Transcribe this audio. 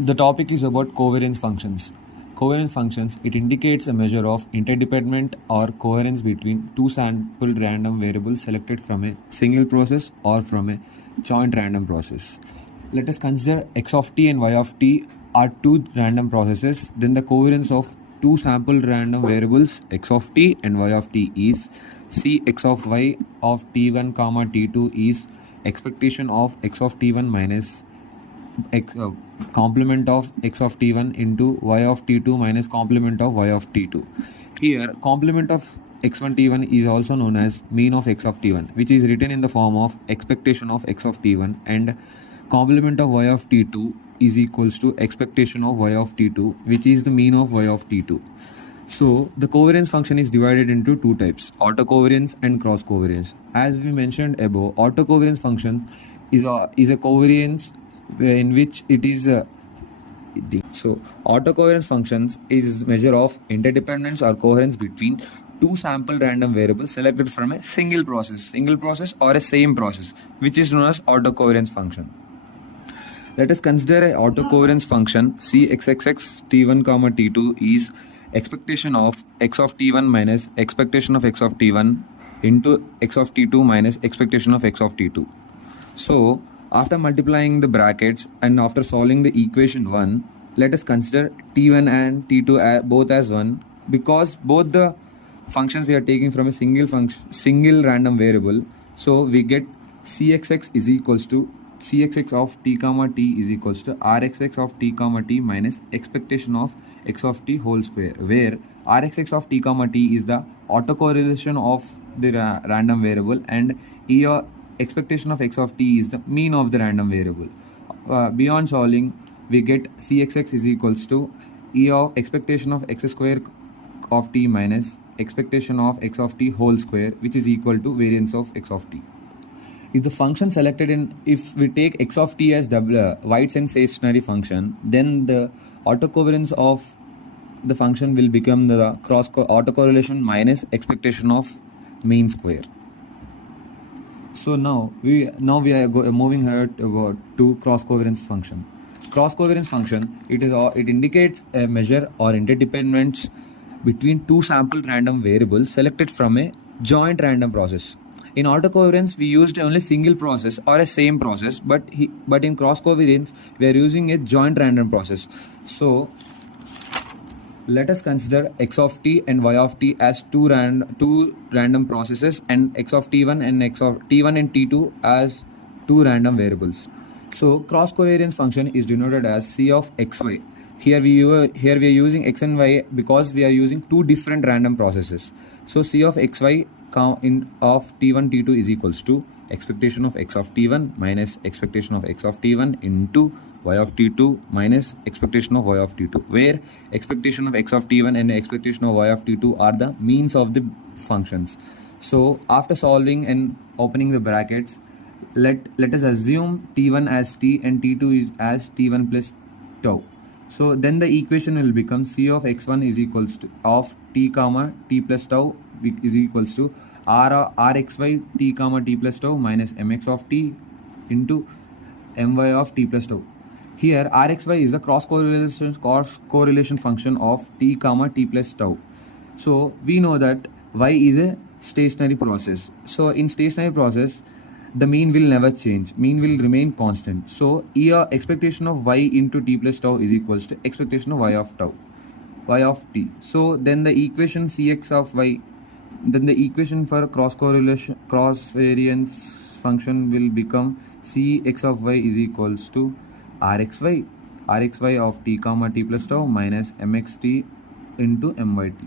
The topic is about covariance functions. Covariance functions, it indicates a measure of interdependent or covariance between two sample random variables selected from a single process or from a joint random process. Let us consider x of t and y of t are two random processes. Then the covariance of two sample random variables x of t and y of t is c x of y of t1 comma t2 is expectation of x of t1 minus complement of x of t1 into y of t2 minus complement of y of t2. Here, complement of x1 t1 is also known as mean of x of t1, which is written in the form of expectation of x of t1, and complement of y of t2 is equals to expectation of y of t2, which is the mean of y of t2. So the covariance function is divided into two types, autocovariance and cross covariance. As we mentioned above, autocovariance function is a covariance in which it is so autocovariance functions is measure of interdependence or coherence between two sample random variables selected from a single process or a same process, which is known as autocovariance function. Let us consider a autocovariance function cxxx t1 comma t2 is expectation of x of t1 minus expectation of x of t1 into x of t2 minus expectation of x of t2. So after multiplying the brackets and after solving the equation 1, let us consider t1 and t2 both as 1, because both the functions we are taking from a single random variable. So we get cxx is equals to cxx of t comma t is equals to rxx of t comma t minus expectation of x of t whole square, where rxx of t comma t is the autocorrelation of the random variable and expectation of x of t is the mean of the random variable. Beyond solving, we get cxx is equals to e of expectation of x square of t minus expectation of x of t whole square, which is equal to variance of x of t. If the function selected if we take x of t as White's stationary function, then the autocovariance of the function will become the autocorrelation minus expectation of mean square. So now we are moving ahead to cross covariance function. Cross covariance function, it indicates a measure or interdependence between two sample random variables selected from a joint random process. In autocovariance, we used only single process or a same process, but in cross covariance, we are using a joint random process. So let us consider x of t and y of t as two random processes, and x of t1 and x of t1 and t2 as two random variables. So cross covariance function is denoted as c of xy. Here we are using x and y because we are using two different random processes. So c of xy of t1 t2 is equals to expectation of x of t1 minus expectation of x of t1 into y of t2 minus expectation of y of t2, where expectation of x of t1 and expectation of y of t2 are the means of the functions. So after solving and opening the brackets, let us assume t1 as t and t2 is as t1 plus tau. So then the equation will become c of x1 is equals to of t comma t plus tau is equals to rxy t comma t plus tau minus mx of t into my of t plus tau. Here rxy is a cross correlation function of t comma t plus tau. So we know that y is a stationary process. So in stationary process, the mean will never change. Mean will remain constant. So expectation of y into t plus tau is equals to expectation of y of t. So then the equation cx of y, then the equation for cross variance function will become cx of y is equals to rxy of t comma t plus tau minus mxt into my t.